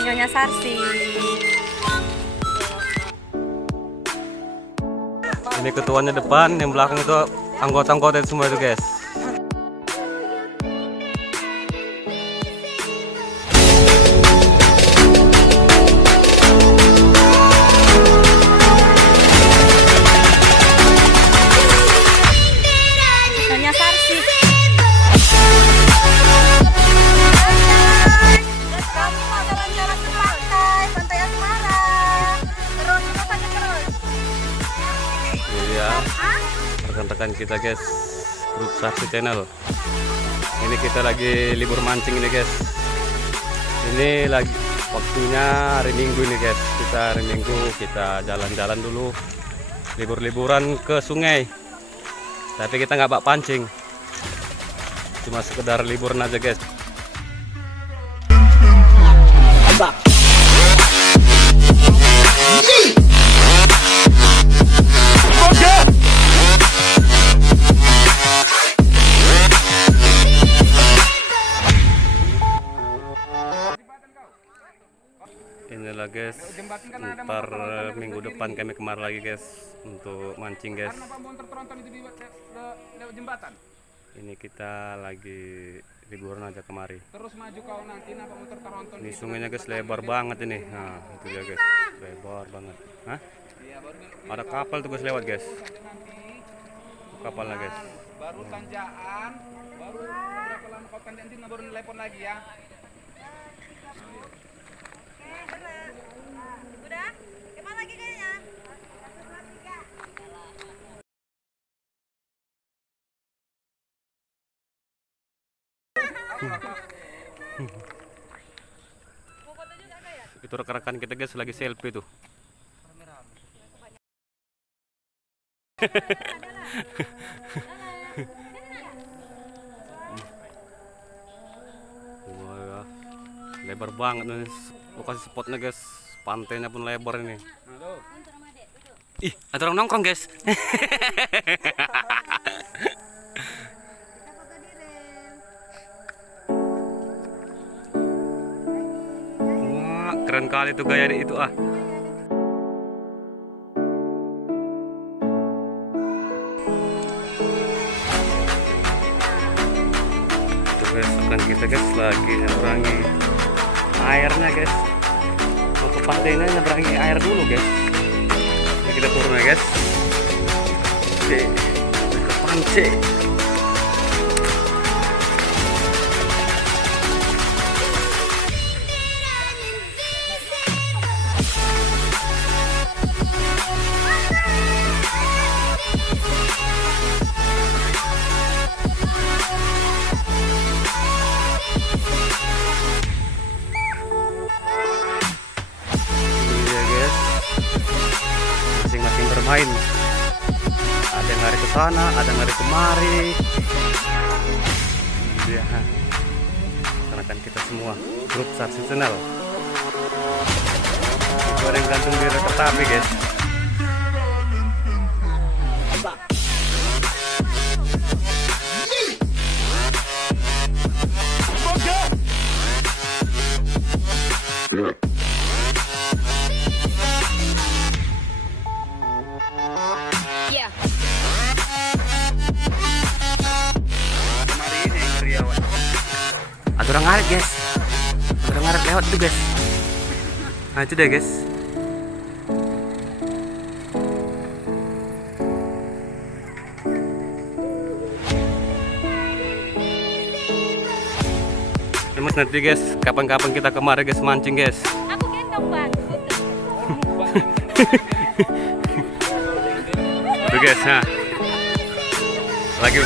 Nyonya Sarsi. Ini ketuanya depan, yang belakang itu anggota-anggota semua itu guys. Nyonya Sarsi. Kami mau jalan-jalan ke pantai Asmara. Terus aja terus. Iya, rekan-rekan kita guys, grup Sarsi channel. Ini kita lagi libur mancing ini guys. Ini lagi waktunya hari Minggu ini guys. Kita hari Minggu kita jalan-jalan dulu, libur-liburan ke sungai. Tapi kita nggak bak pancing, cuma sekedar liburan aja guys. Inilah guys, ntar minggu depan kami kemari lagi guys untuk mancing guys. Ini kita lagi liburan aja kemari. Terus maju kau nanti napa muter teronton. Ini sungainya guys lebar banget ini. Nah itu dia guys, lebar banget. Hah? Ada kapal tuh guys lewat guys. Kapalnya guys. Baru tanjakan, baru berapa lama kau tanjakan baru telepon lagi ya. Udah? Gimana lagi kayaknya? Itu rekan-rekan kita guys lagi selfie tuh. Wah, lebar banget nih lokasi spotnya guys. Pantainya pun lebar ini. Ih, ada orang nongkrong guys. Wah, keren kali tuh gaya itu ah. Tuh guys, rekan kita guys lagi nyeberangi airnya guys. Mau ke pantainya nyeberangi air dulu guys. Ini kita turun ya guys. Oke, ke pantai. Masing-masing bermain. Ada yang lari ke sana, ada yang lari kemari. Ya, rekan kita semua grup Sarsi channel. Itu ada yang gantung di kereta api guys. Ada orang ngaret guys, ada orang ngaret lewat tuh guys. Nah itu deh guys. Mas nanti guys, kapan-kapan kita kemari guys mancing guys. Aku gendong bang. Tuh guys, nah lagi.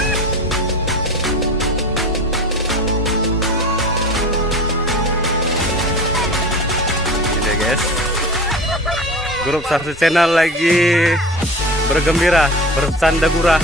Guys, grup Sarsi channel lagi bergembira, bersanda gurah.